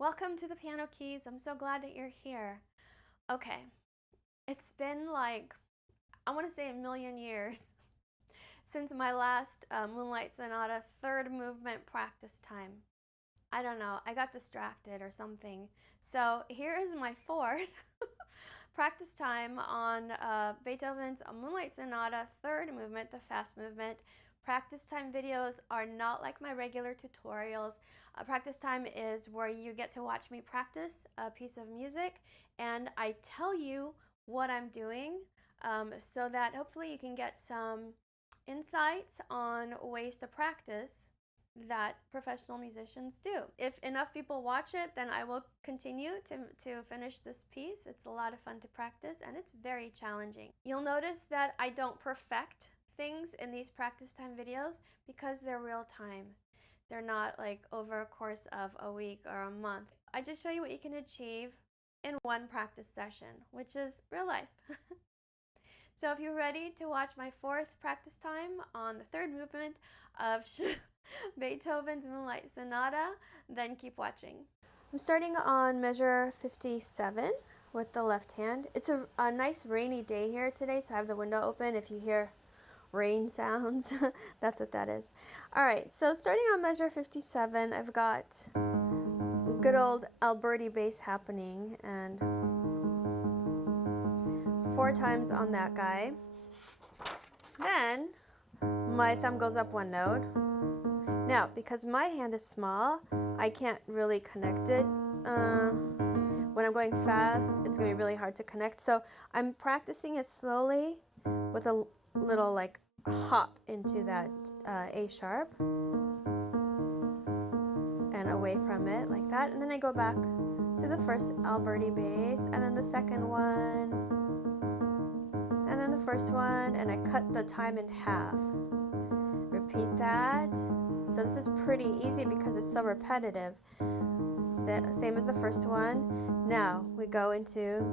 Welcome to the Piano Keys. I'm so glad that you're here. Okay, it's been like, I want to say a million years since my last Moonlight Sonata third movement practice time. I don't know, I got distracted or something. So here is my fourth practice time on Beethoven's Moonlight Sonata third movement, the fast movement. Practice time videos are not like my regular tutorials. Practice time is where you get to watch me practice a piece of music and I tell you what I'm doing so that hopefully you can get some insights on ways to practice that professional musicians do. If enough people watch it, then I will continue to finish this piece. It's a lot of fun to practice and it's very challenging. You'll notice that I don't perfect things in these practice time videos because they're real time. They're not like over a course of a week or a month. I just show you what you can achieve in one practice session, which is real life. So if you're ready to watch my fourth practice time on the third movement of Beethoven's Moonlight Sonata, then keep watching. I'm starting on measure 57 with the left hand. It's a nice rainy day here today, so I have the window open. If you hear rain sounds, that's what that is. All right, so starting on measure 57, I've got good old Alberti bass happening and 4 times on that guy. Then my thumb goes up 1 note. Now, because my hand is small, I can't really connect it. When I'm going fast, it's gonna be really hard to connect. So I'm practicing it slowly with a little like hop into that A sharp and away from it like that. And then I go back to the first Alberti bass and then the second one and then the first one, and I cut the time in half. Repeat that. So this is pretty easy because it's so repetitive. Same as the first one. Now we go into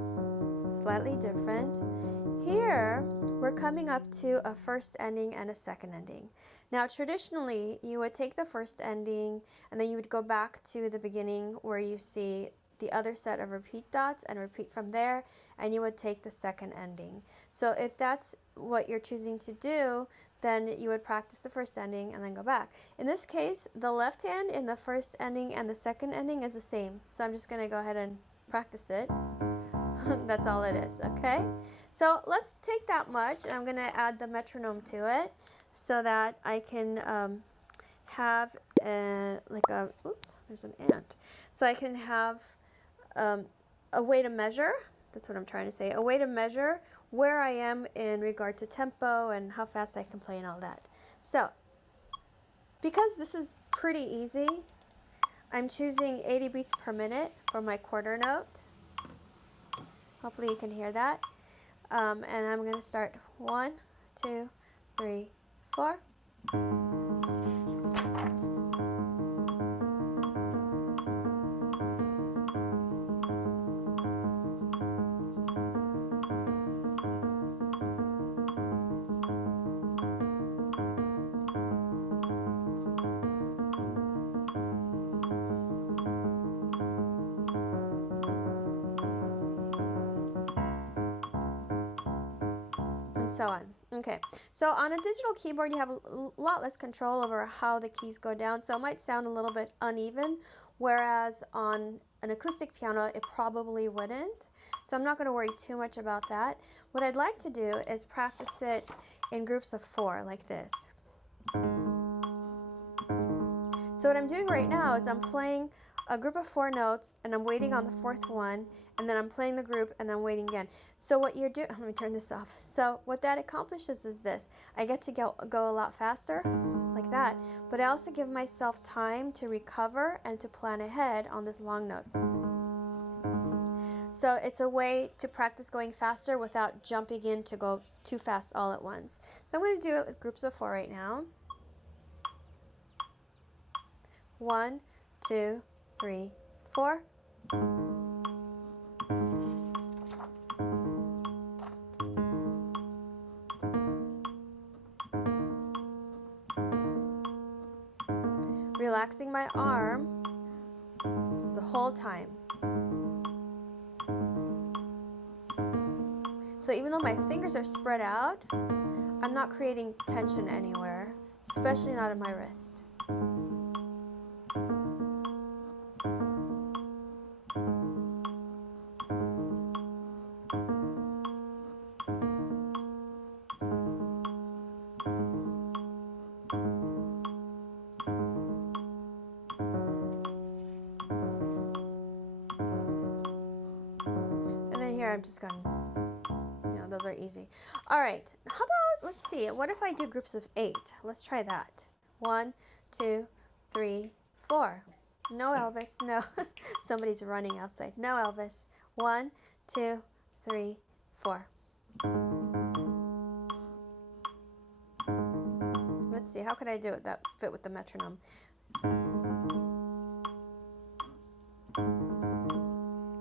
slightly different. Here we're coming up to a first ending and a second ending. Now traditionally you would take the first ending and then you would go back to the beginning where you see the other set of repeat dots and repeat from there, and you would take the second ending. So if that's what you're choosing to do, then you would practice the first ending and then go back. In this case, the left hand in the first ending and the second ending is the same. So I'm just going to go ahead and practice it. That's all it is, okay? So let's take that much, and I'm going to add the metronome to it so that I can have oops, there's an ant. So I can have a way to measure, that's what I'm trying to say, a way to measure where I am in regard to tempo and how fast I can play and all that. So, because this is pretty easy, I'm choosing 80 beats per minute for my quarter note. Hopefully you can hear that. And I'm going to start 1, 2, 3, 4. And so on. Okay, so on a digital keyboard you have a lot less control over how the keys go down, so it might sound a little bit uneven, whereas on an acoustic piano it probably wouldn't. So I'm not going to worry too much about that. What I'd like to do is practice it in groups of 4 like this. So what I'm doing right now is I'm playing a group of 4 notes and I'm waiting on the 4th one, and then I'm playing the group and then waiting again. So what you're doing, let me turn this off. So what that accomplishes is this. I get to go a lot faster like that, but I also give myself time to recover and to plan ahead on this long note. So it's a way to practice going faster without jumping in to go too fast all at once. So I'm going to do it with groups of 4 right now. 1, 2, 3, 4. Relaxing my arm the whole time. So even though my fingers are spread out, I'm not creating tension anywhere, especially not in my wrist. And then here I'm just going, those are easy. All right, how about, let's see, what if I do groups of 8? Let's try that. 1, 2, 3, 4. No, Elvis, no. Somebody's running outside. No, Elvis. 1, 2, 3, 4. Let's see, how could I do it that fit with the metronome?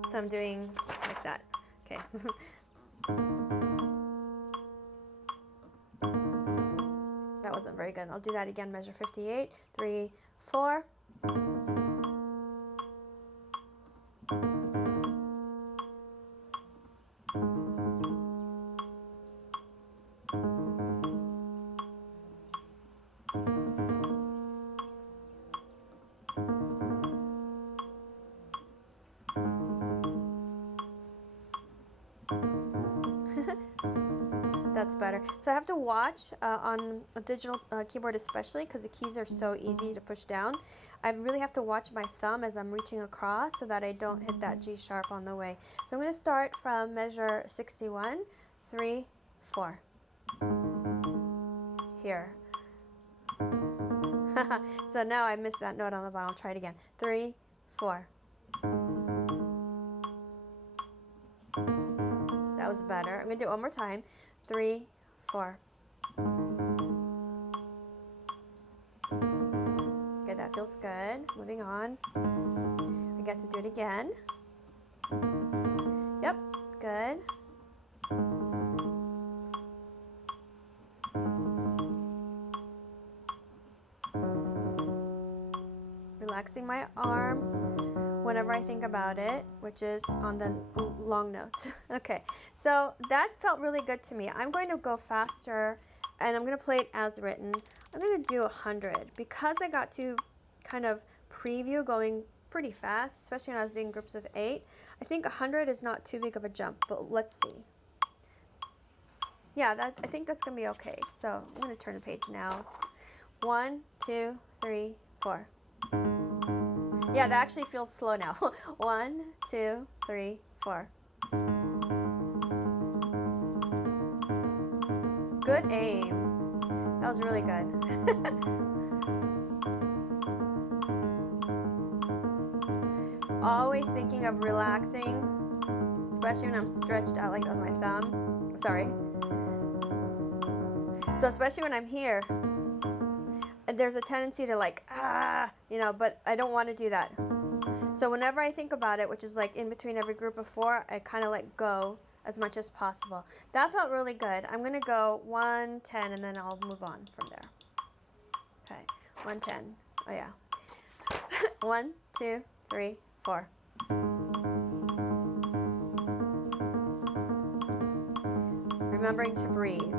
So I'm doing like that. Okay. That wasn't very good. I'll do that again. Measure 58. 3, 4. That's better. So I have to watch on a digital keyboard especially because the keys are so easy to push down. I really have to watch my thumb as I'm reaching across so that I don't hit that G sharp on the way. So I'm going to start from measure 61, 3, 4. Here. So now I missed that note on the bottom. I'll try it again. 3, 4. That was better. I'm going to do it one more time. 3, 4. Okay, that feels good. Moving on. I get to do it again. Yep, good. Relaxing my arm whenever I think about it, which is on the long notes. Okay, so that felt really good to me. I'm going to go faster and I'm going to play it as written. I'm going to do 100 because I got to kind of preview going pretty fast, especially when I was doing groups of 8. I think 100 is not too big of a jump, but let's see. Yeah, I think that's going to be okay. So I'm going to turn the page now. 1, 2, 3, 4. Yeah, that actually feels slow now. 1, 2, 3, 4. Good aim. That was really good. Always thinking of relaxing, especially when I'm stretched out like that with my thumb. Sorry. So especially when I'm here, there's a tendency to like, but I don't want to do that. So whenever I think about it, which is like in between every group of 4, I kind of let go as much as possible. That felt really good. I'm going to go 1, 10, and then I'll move on from there. Okay, 1, 10. Oh yeah. 1, 2, 3, 4. Remembering to breathe.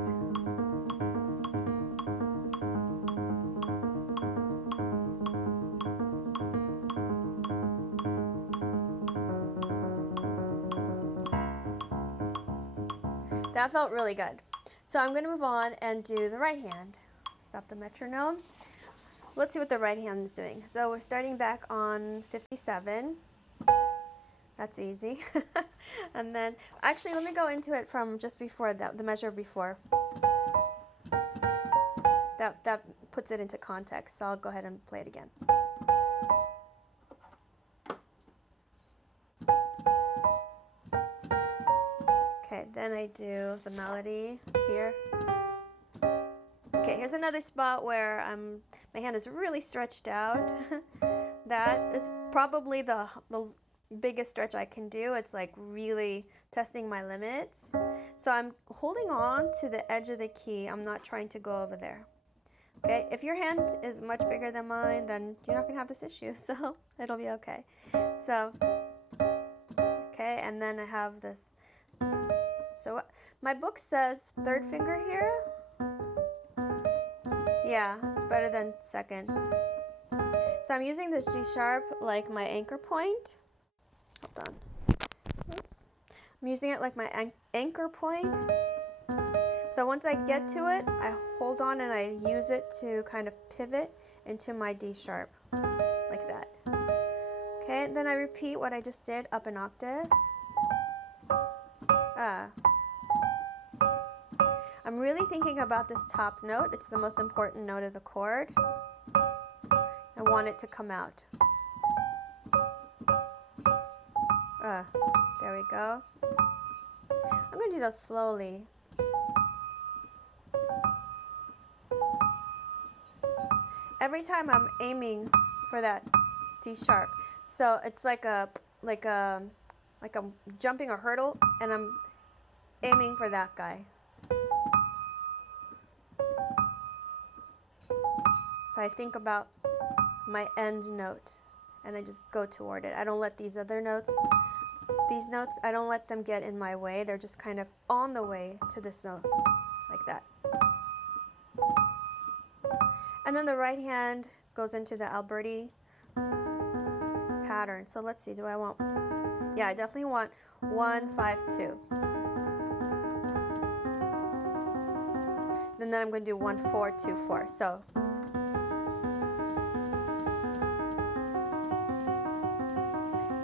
That felt really good. So I'm going to move on and do the right hand. Stop the metronome. Let's see what the right hand is doing. So we're starting back on 57. That's easy. And then, actually, let me go into it from just before that, the measure before. That puts it into context. So I'll go ahead and play it again. Okay, then I do the melody here. Okay, here's another spot where my hand is really stretched out. That is probably the biggest stretch I can do. It's like really testing my limits. So I'm holding on to the edge of the key. I'm not trying to go over there. Okay, if your hand is much bigger than mine, then you're not gonna have this issue, so it'll be okay. So, okay, and then I have this. So my book says third finger here. Yeah, it's better than second. So I'm using this G sharp like my anchor point. Hold on. I'm using it like my anchor point. So once I get to it, I hold on and I use it to kind of pivot into my D sharp, like that. Okay, and then I repeat what I just did up an octave. I'm really thinking about this top note. It's the most important note of the chord. I want it to come out. There we go. I'm going to do those slowly. Every time I'm aiming for that D sharp. So it's like I'm jumping a hurdle and I'm aiming for that guy. So I think about my end note and I just go toward it. I don't let these other notes, I don't let them get in my way. They're just kind of on the way to this note, like that. And then the right hand goes into the Alberti pattern. So let's see, do I want, yeah, I definitely want 1, 5, 2. And then I'm going to do 1, 4, 2, 4. So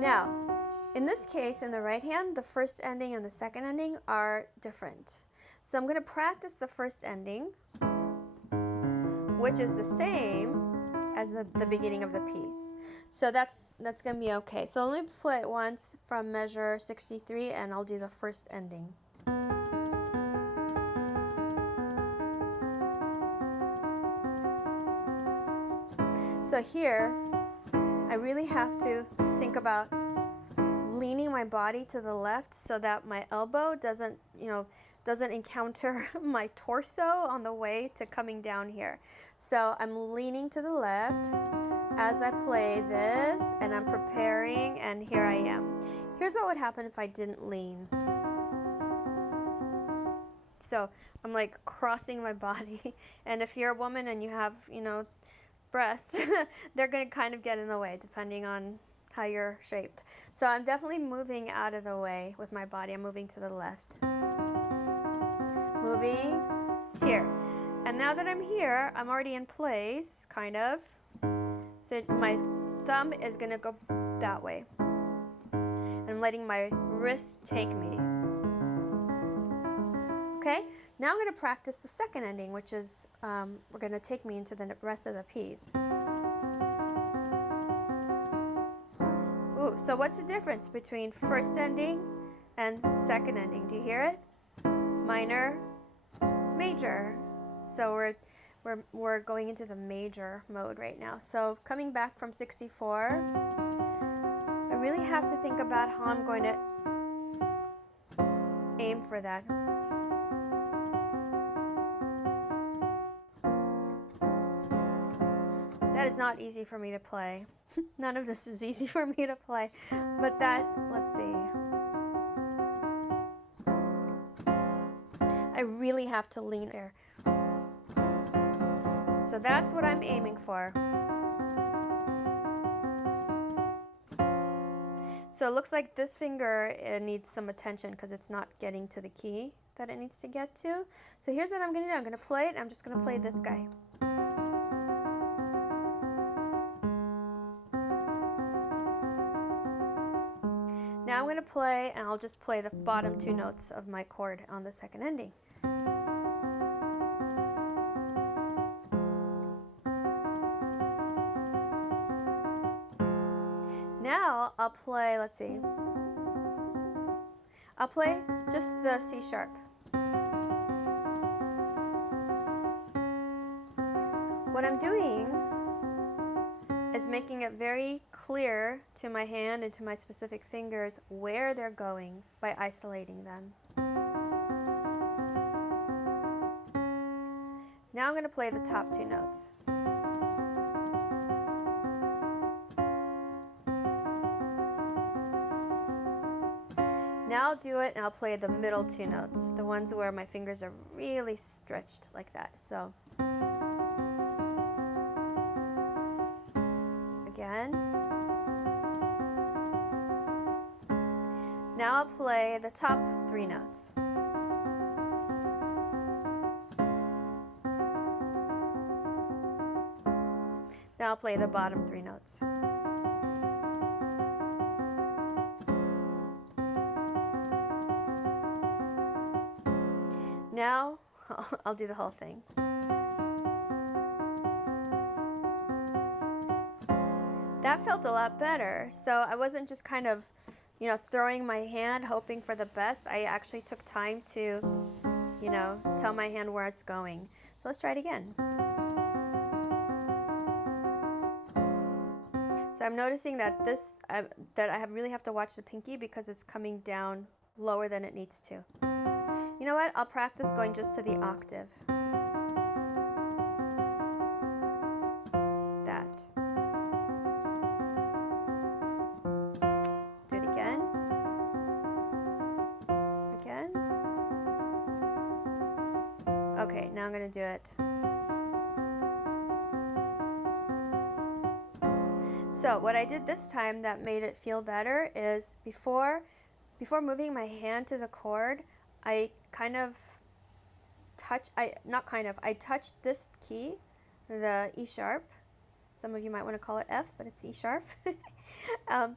now, in this case, in the right hand, the first ending and the second ending are different. So I'm going to practice the first ending, which is the same as the beginning of the piece. So that's going to be okay. So let me play it once from measure 63 and I'll do the first ending. So here, I really have to think about leaning my body to the left so that my elbow doesn't encounter my torso on the way to coming down here. So I'm leaning to the left as I play this, and I'm preparing, and here I am. Here's what would happen if I didn't lean. So I'm like crossing my body, and if you're a woman and you have, breasts, they're going to kind of get in the way depending on how you're shaped. So I'm definitely moving out of the way with my body. I'm moving to the left. Moving here. And now that I'm here, I'm already in place, kind of. So my thumb is going to go that way. I'm letting my wrist take me. Okay, now I'm going to practice the second ending, which is we're going to take me into the rest of the piece. Ooh, so what's the difference between first ending and second ending? Do you hear it? Minor, major. So we're going into the major mode right now. So coming back from 64, I really have to think about how I'm going to aim for that. That is not easy for me to play. None of this is easy for me to play. But that, let's see. I really have to lean there. So that's what I'm aiming for. So it looks like this finger needs some attention because it's not getting to the key that it needs to get to. So here's what I'm going to do. I'm going to play it. I'm just going to play this guy. Now I'm going to play, and I'll just play the bottom two notes of my chord on the second ending. Now I'll play, let's see, I'll play just the C sharp. What I'm doing is making it very clear to my hand and to my specific fingers where they're going by isolating them. Now I'm going to play the top two notes. Now I'll do it and I'll play the middle two notes, the ones where my fingers are really stretched like that. So again. Now I'll play the top three notes. Now I'll play the bottom three notes. Now I'll do the whole thing. That felt a lot better. So I wasn't just kind of, you know, throwing my hand hoping for the best. I actually took time to, you know, tell my hand where it's going. So let's try it again. So I'm noticing that I really have to watch the pinky because it's coming down lower than it needs to. You know what? I'll practice going just to the octave. That. Do it again. Again. Okay, now I'm going to do it. So what I did this time that made it feel better is before moving my hand to the chord, I touched this key, the E sharp. Some of you might want to call it F, but it's E sharp. I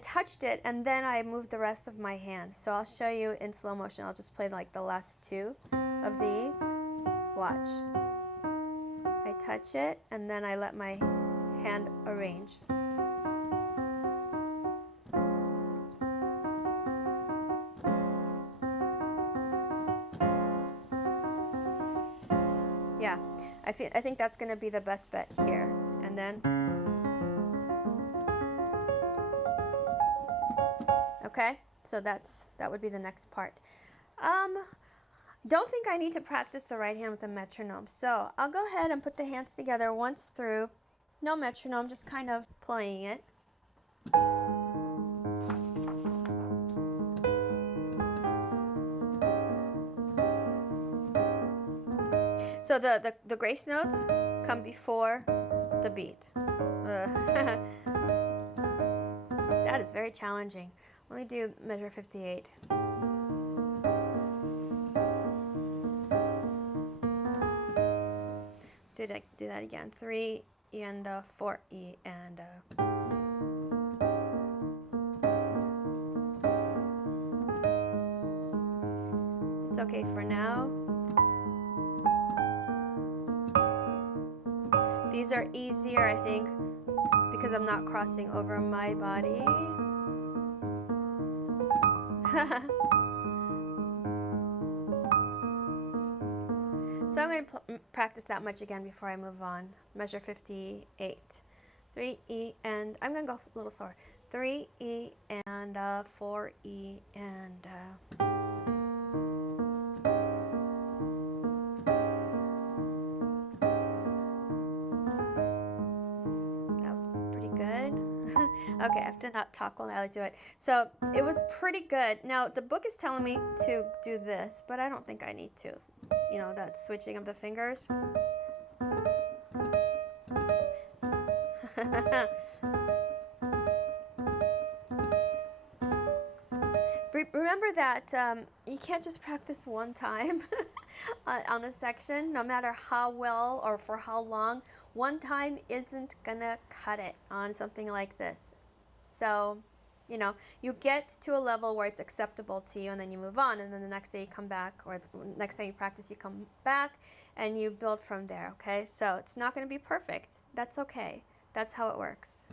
touched it and then I moved the rest of my hand. So I'll show you in slow motion. I'll just play like the last two of these. Watch. I touch it and then I let my hand arrange. Yeah, I think that's going to be the best bet here. And then, okay, so that would be the next part. Don't think I need to practice the right hand with the metronome. So I'll go ahead and put the hands together once through. No metronome, just kind of playing it. So the grace notes come before the beat. That is very challenging. Let me do measure 58. Do that again. 3 and 4 E and it's okay for now. These are easier, I think, because I'm not crossing over my body. So I'm going to practice that much again before I move on. Measure 58. 3 E and I'm going to go a little slower. 3 E and 4 E and okay, I have to not talk while I do it. So it was pretty good. Now the book is telling me to do this, but I don't think I need to. You know, that switching of the fingers. Remember that you can't just practice one time on a section, no matter how well or for how long. One time isn't gonna cut it on something like this. So, you know, you get to a level where it's acceptable to you and then you move on, and then the next day you come back, or the next time you practice you come back and you build from there, okay? So it's not going to be perfect. That's okay. That's how it works.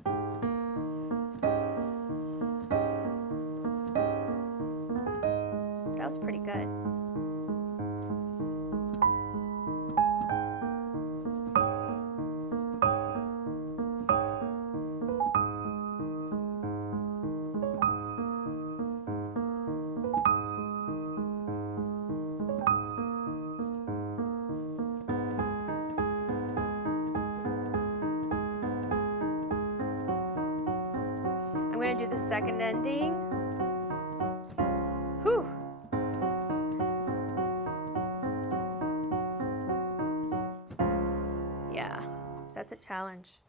That was pretty good. going to do the second ending. Whew. Yeah, that's a challenge.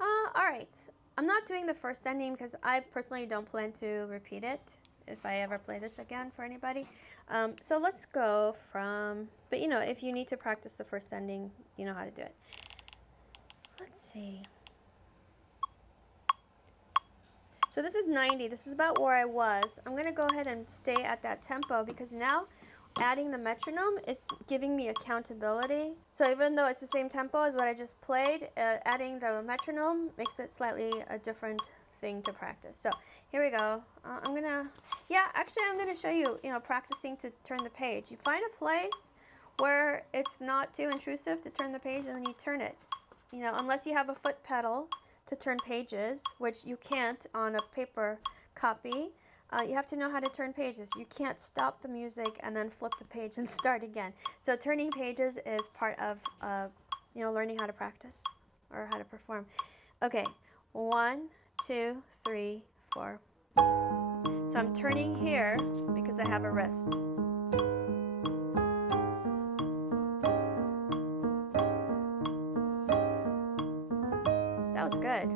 All right. I'm not doing the first ending because I personally don't plan to repeat it if I ever play this again for anybody. So let's go from, but you know, if you need to practice the first ending, you know how to do it. Let's see. So this is 90. This is about where I was. I'm going to go ahead and stay at that tempo because now adding the metronome, it's giving me accountability. So even though it's the same tempo as what I just played, adding the metronome makes it slightly a different thing to practice. So here we go. I'm going to show you, practicing to turn the page. You find a place where it's not too intrusive to turn the page, and then you turn it. Unless you have a foot pedal to turn pages, which you can't on a paper copy. You have to know how to turn pages. You can't stop the music and then flip the page and start again. So turning pages is part of learning how to practice or how to perform. Okay, 1, 2, 3, 4. So I'm turning here because I have a wrist. That was good.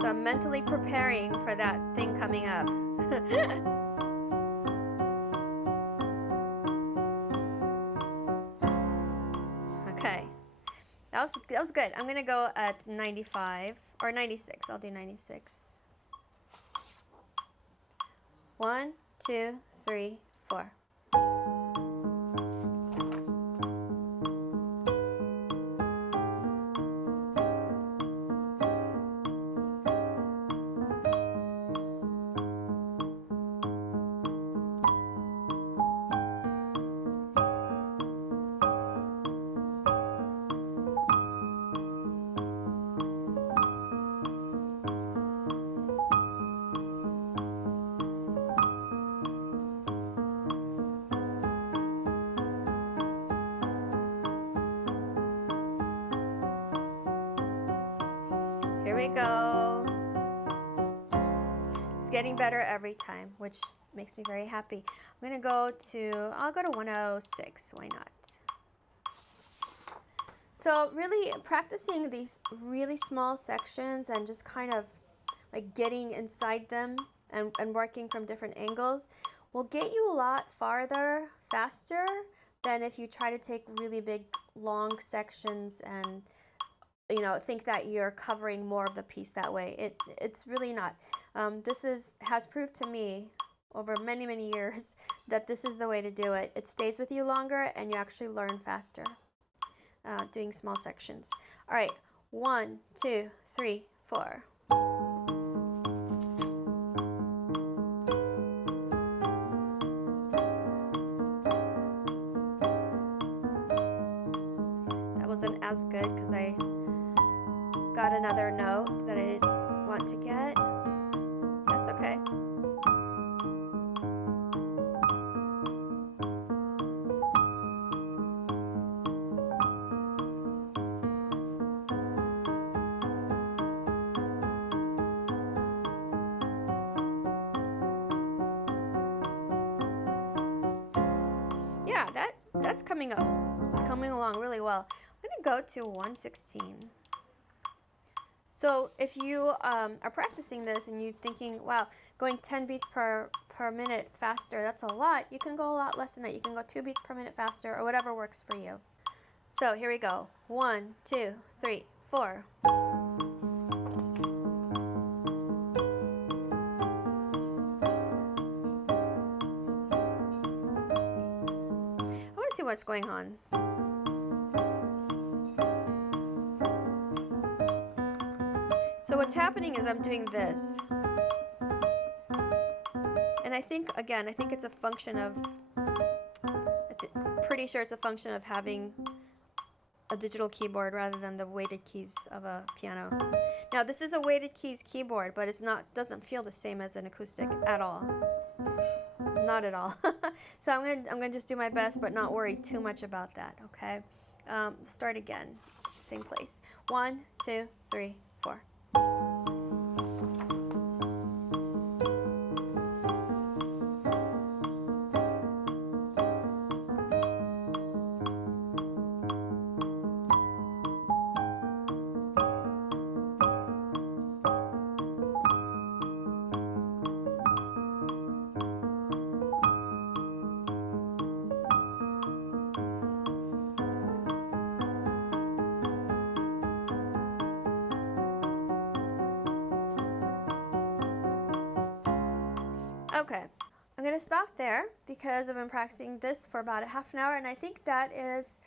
So I'm mentally preparing for that thing coming up. Okay, that was good. I'm gonna go at 95 or 96. I'll do 96. 1, 2, 3, 4. Here we go. It's getting better every time, which makes me very happy. I'll go to 106, why not? So really practicing these really small sections and just kind of like getting inside them and working from different angles will get you a lot farther faster than if you try to take really big long sections and think that you're covering more of the piece that way. It's really not. This has proved to me over many, many years that this is the way to do it. It stays with you longer and you actually learn faster doing small sections. All right, 1, 2, 3, 4. That wasn't as good because I got another note that I didn't want to get. That's okay. Yeah, that's coming along really well. I'm going to go to 116. So if you are practicing this and you're thinking, wow, going 10 beats per minute faster, that's a lot, you can go a lot less than that. You can go 2 beats per minute faster or whatever works for you. So here we go. 1, 2, 3, 4. I want to see what's going on. So what's happening is I'm doing this. And I think it's a function of, pretty sure it's a function of having a digital keyboard rather than the weighted keys of a piano. Now this is a weighted keys keyboard, but it's not, doesn't feel the same as an acoustic at all. Not at all. So I'm gonna just do my best, but not worry too much about that. Okay. Start again. Same place. 1, 2, 3, 4. Okay, I'm going to stop there because I've been practicing this for about a half an hour, and I think that is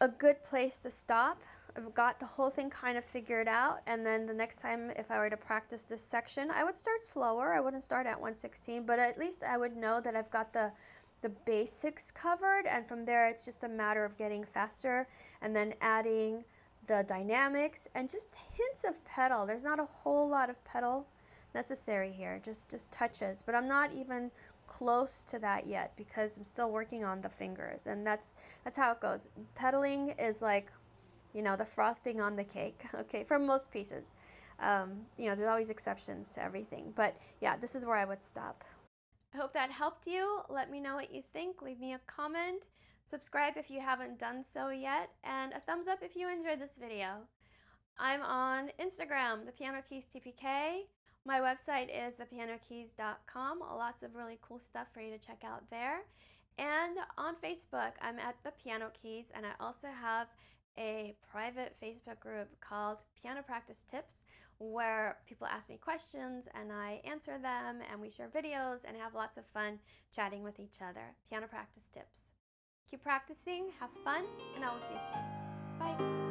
a good place to stop. I've got the whole thing kind of figured out, and then the next time if I were to practice this section, I would start slower. I wouldn't start at 116, but at least I would know that I've got the basics covered, and from there it's just a matter of getting faster and then adding the dynamics and just hints of pedal. There's not a whole lot of pedal necessary here, just touches, but I'm not even close to that yet because I'm still working on the fingers, and that's how it goes. Pedaling is like, you know, the frosting on the cake, okay, for most pieces. You know, there's always exceptions to everything, but yeah, this is where I would stop. I hope that helped you. Let me know what you think. Leave me a comment. Subscribe if you haven't done so yet, and a thumbs up if you enjoyed this video. I'm on Instagram, the Piano Keys TPK. My website is thepianokeys.com. Lots of really cool stuff for you to check out there. And on Facebook, I'm at the Piano Keys, and I also have a private Facebook group called Piano Practice Tips, where people ask me questions and I answer them, and we share videos and have lots of fun chatting with each other. Piano Practice Tips. Keep practicing, have fun, and I will see you soon. Bye.